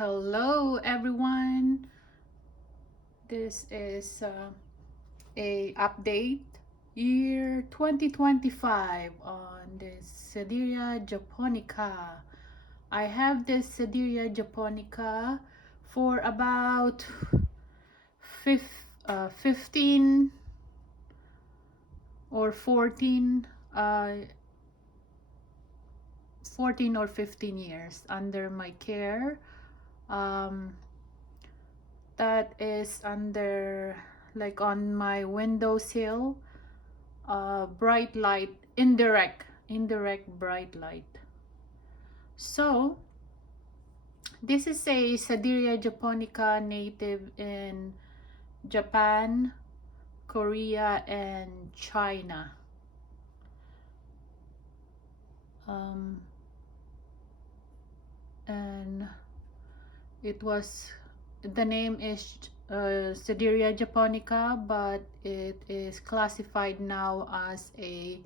Hello everyone. This is a update year 2025 on this Sedirea japonica. I have this Sedirea japonica for about 15 or 14 or 15 years under my care. That is under, like, on my windowsill, bright light, indirect bright light. So this is a Sedirea japonica native in Japan, Korea, and China. And the name is Sedirea japonica, but it is classified now as a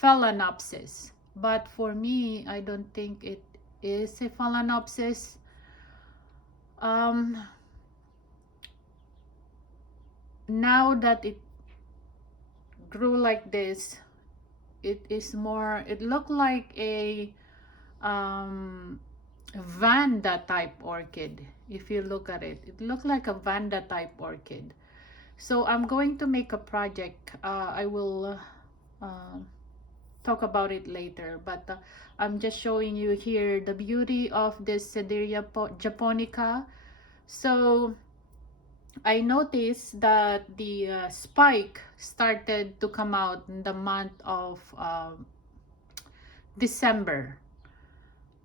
Phalaenopsis. But for me, I don't think it is a Phalaenopsis. Now that it grew like this, it looked like a Vanda type orchid. If you look at it, it looked like a Vanda type orchid. So I'm going to make a project. I will talk about it later, but I'm just showing you here the beauty of this Sedirea japonica. So I noticed that the spike started to come out in the month of December,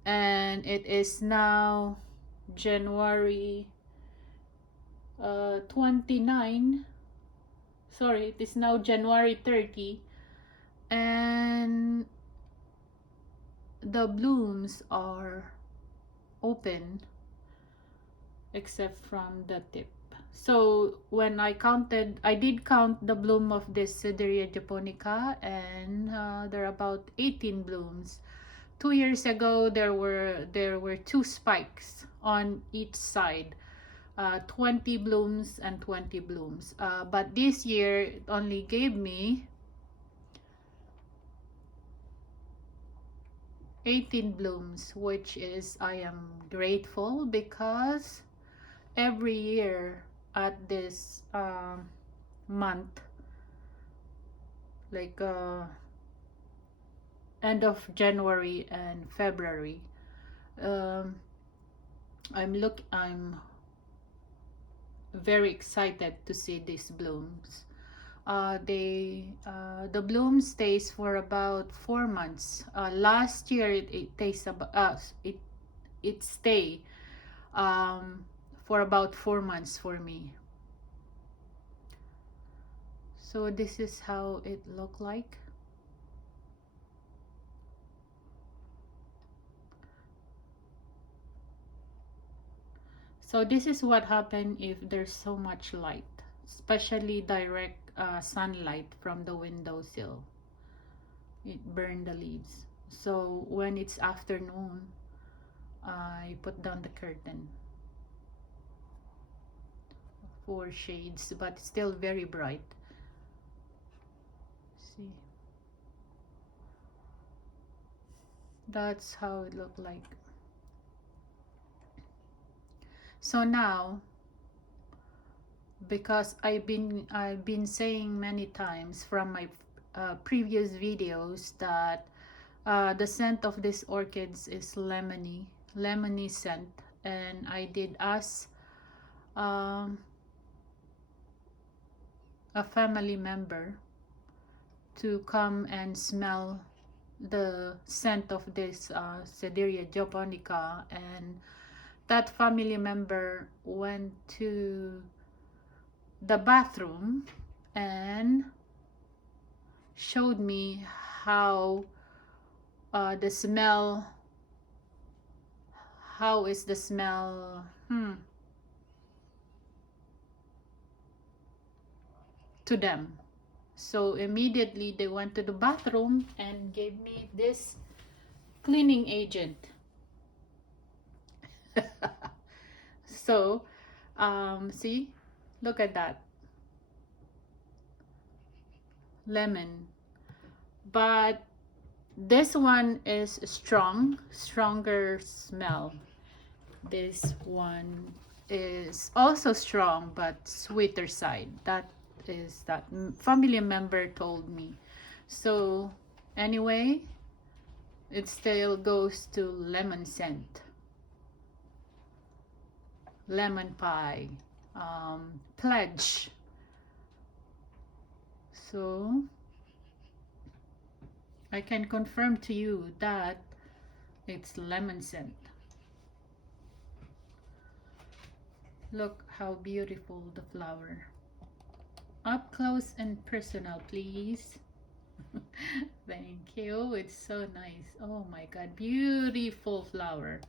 and it is now January 29. Sorry, it is now January 30, and the blooms are open except from the tip. So when I did count the bloom of this Sedirea japonica, and there are about 18 blooms. 2 years ago there were 2 spikes on each side, 20 blooms and 20 blooms. But this year it only gave me 18 blooms, which is, I am grateful, because every year at this month, like end of January and February, I'm very excited to see these blooms. The bloom stays for about 4 months. Last year it stayed for about 4 months for me. So this is how it looked like. So this is what happened if there's so much light, especially direct sunlight from the windowsill. It burned the leaves. So when it's afternoon, I put down the curtain for shades, but still very bright. See, that's how it looked like. So now, because I've been saying many times from my previous videos that the scent of these orchids is lemony scent, and I did ask a family member to come and smell the scent of this Sedirea japonica, and that family member went to the bathroom and showed me how the smell, how is the smell to them. So immediately they went to the bathroom and gave me this cleaning agent. So see, look at that, lemon. But this one is stronger smell. This one is also strong but sweeter side. That is that family member told me. So anyway, it still goes to lemon scent, lemon pie, pledge. So I can confirm to you that it's lemon scent. Look how beautiful the flower. Up close and personal, please. Thank you. It's so nice. Oh my god, beautiful flower.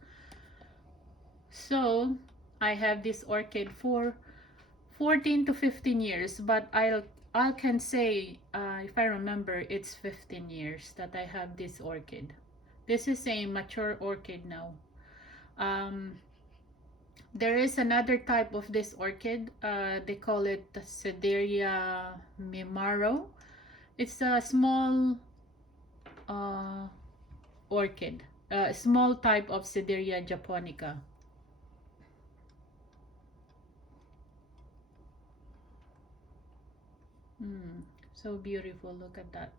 So I have this orchid for 14 to 15 years, but I can say, if I remember, it's 15 years that I have this orchid. This is a mature orchid now. There is another type of this orchid. They call it the Sedirea mimaro. It's a small orchid, a small type of Sedirea japonica. So beautiful. Look at that.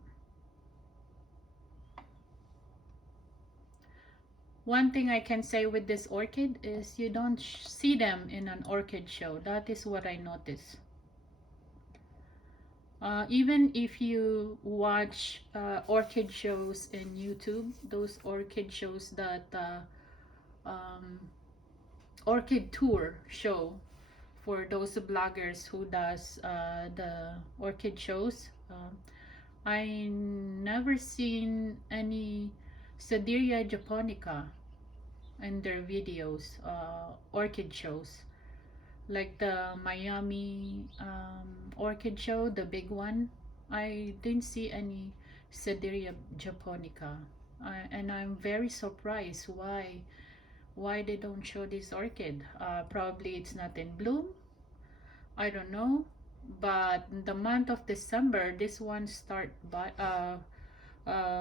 One thing I can say with this orchid is you don't see them in an orchid show. That is what I notice. Even if you watch orchid shows in YouTube, those orchid shows that orchid tour show for those bloggers who does the orchid shows, I never seen any Sedirea japonica in their videos, orchid shows, like the Miami orchid show, the big one. I didn't see any Sedirea japonica, and I'm very surprised why they don't show this orchid. Probably it's not in bloom, I don't know. But in the month of December, this one start by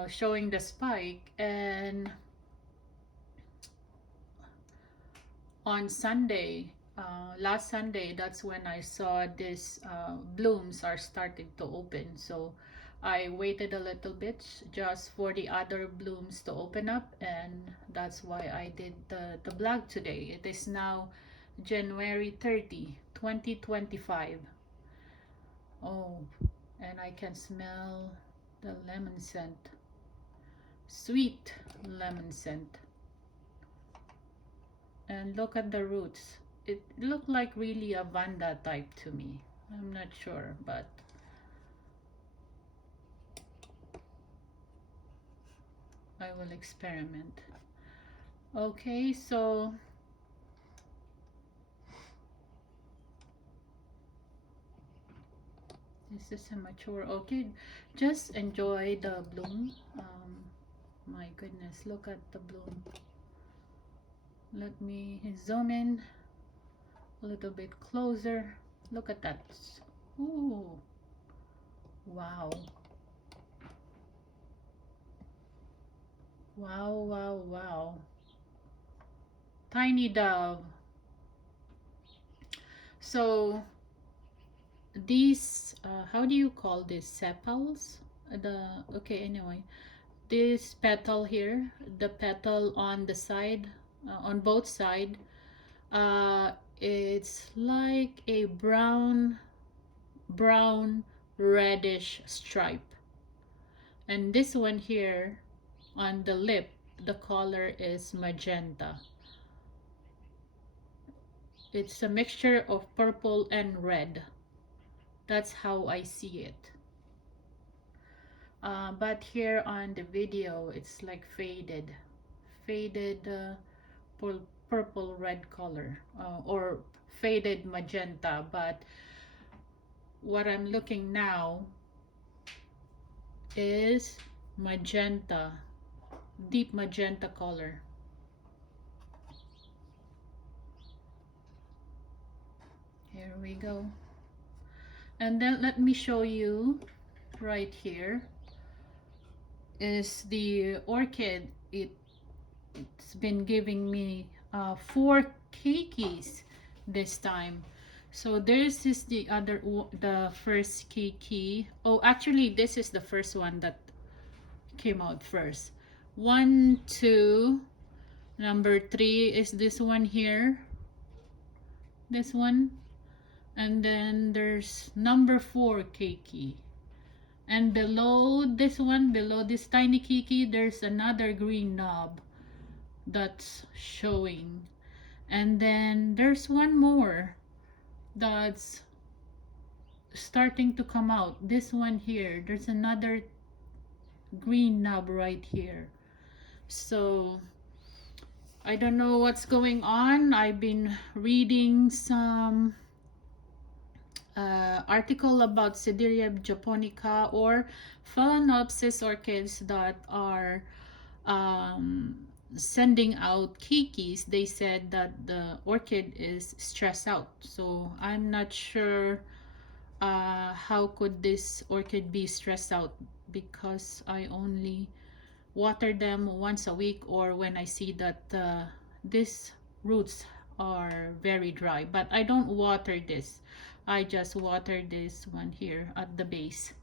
showing the spike, and on Sunday, last Sunday, that's when I saw this blooms are starting to open. So I waited a little bit just for the other blooms to open up, and that's why I did the vlog today. It is now January 30, 2025. Oh, and I can smell the lemon scent, sweet lemon scent. And look at the roots. It looked like really a vanda type to me. I'm not sure, but I will experiment. Okay, so this is a mature orchid. Just enjoy the bloom. My goodness, look at the bloom. Let me zoom in a little bit closer. Look at that. Ooh, wow. Wow, wow, wow. Tiny dove. So these, how do you call this? Sepals? Okay, anyway. This petal here, the petal on the side, on both side, uh, it's like a brown reddish stripe. And this one here on the lip, the color is magenta. It's a mixture of purple and red. That's how I see it. But here on the video, it's like faded purple red color, or faded magenta. But what I'm looking now is magenta, deep magenta color. There we go. And then let me show you right here is the orchid. It's been giving me 4 keikis this time. So this is the the first keiki. Oh, actually this is the first one that came out first. 1, 2, number 3 is this one here. This one. And then there's number 4 keiki. And below this one, below this tiny keiki, there's another green knob that's showing. And then there's one more that's starting to come out. This one here, there's another green knob right here. So I don't know what's going on. I've been reading some article about Sedirea japonica or Phalaenopsis orchids that are sending out keikis. They said that the orchid is stressed out. So I'm not sure how could this orchid be stressed out, because I only water them once a week, or when I see that these roots are very dry. But I don't water this. I just water this one here at the base.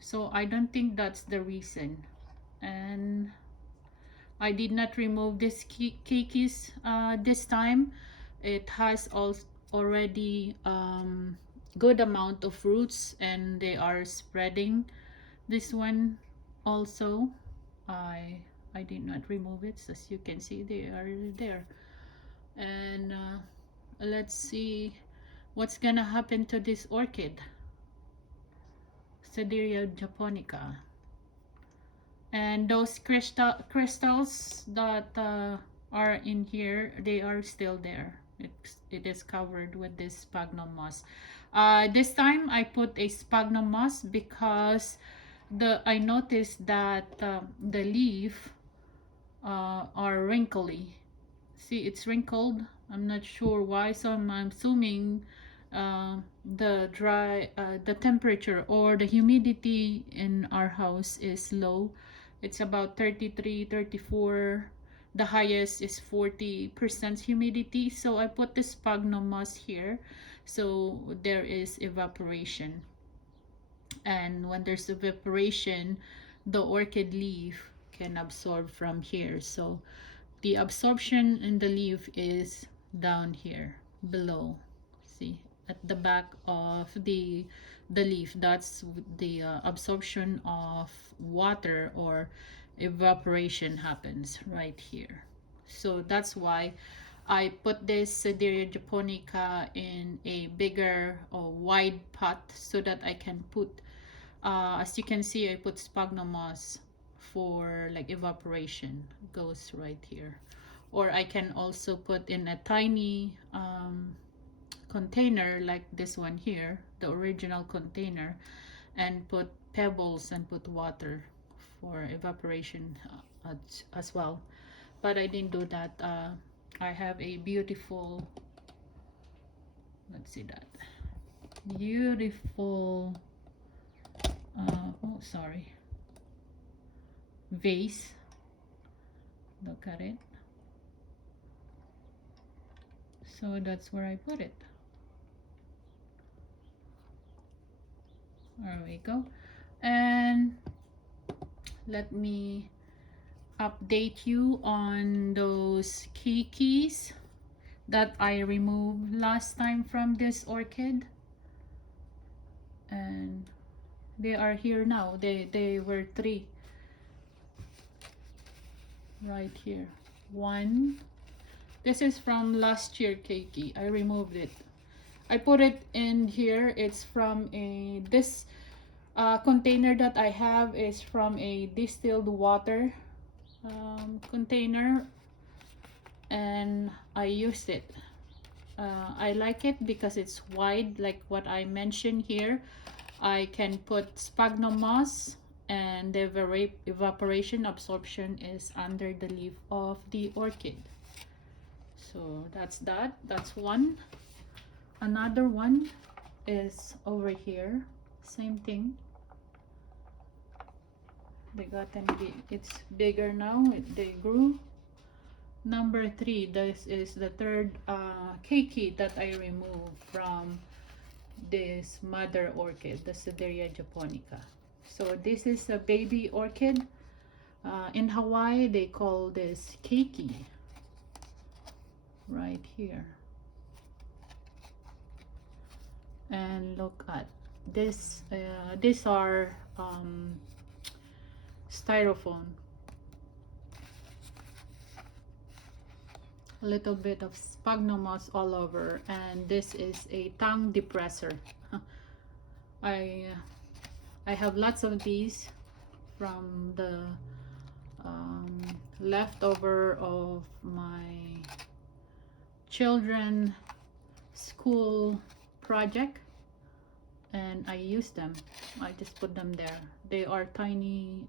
So I don't think that's the reason. And I did not remove this keikis this time. It has already good amount of roots, and they are spreading. This one also, I did not remove it. As you can see, they are there. And let's see what's gonna happen to this orchid, Sedirea japonica. And those crystals that are in here, they are still there. It is covered with this sphagnum moss. This time I put a sphagnum moss because I noticed that the leaf are wrinkly. See, it's wrinkled. I'm not sure why, so I'm assuming the temperature or the humidity in our house is low. It's about 33, 34. The highest is 40% humidity. So I put the sphagnum moss here, so there is evaporation. And when there's evaporation, the orchid leaf can absorb from here. So the absorption in the leaf is down here below. See, at the back of the leaf, that's the absorption of water or evaporation happens right here. So that's why I put this Sedirea japonica in a bigger or wide pot so that I can put as you can see, I put sphagnum moss for like evaporation. It goes right here. Or I can also put in a tiny container like this one here, the original container, and put pebbles and put water for evaporation as well. But I didn't do that. I have a beautiful, let's see that, beautiful vase. Look at it. So that's where I put it. There we go. And let me update you on those keikis that I removed last time from this orchid. And they are here now. They were 3 right here. 1. This is from last year keiki. I removed it. I put it in here. It's from this container that I have is from a distilled water container, and I used it. I like it because it's wide, like what I mentioned here. I can put sphagnum moss, and the evaporation absorption is under the leaf of the orchid. So that's one. Another one is over here, same thing. They gotten big, it's bigger now, they grew. Number 3, this is the third keiki that I removed from this mother orchid, the Sedirea japonica. So this is a baby orchid. In Hawaii they call this keiki, right here. And look at this, these are styrofoam. A little bit of sphagnum moss all over, and this is a tongue depressor. I have lots of these from the leftover of my children school project, and I use them. I just put them there. They are tiny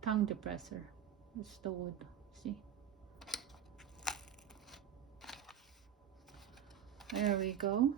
tongue depressor. It's the wood, see? There we go.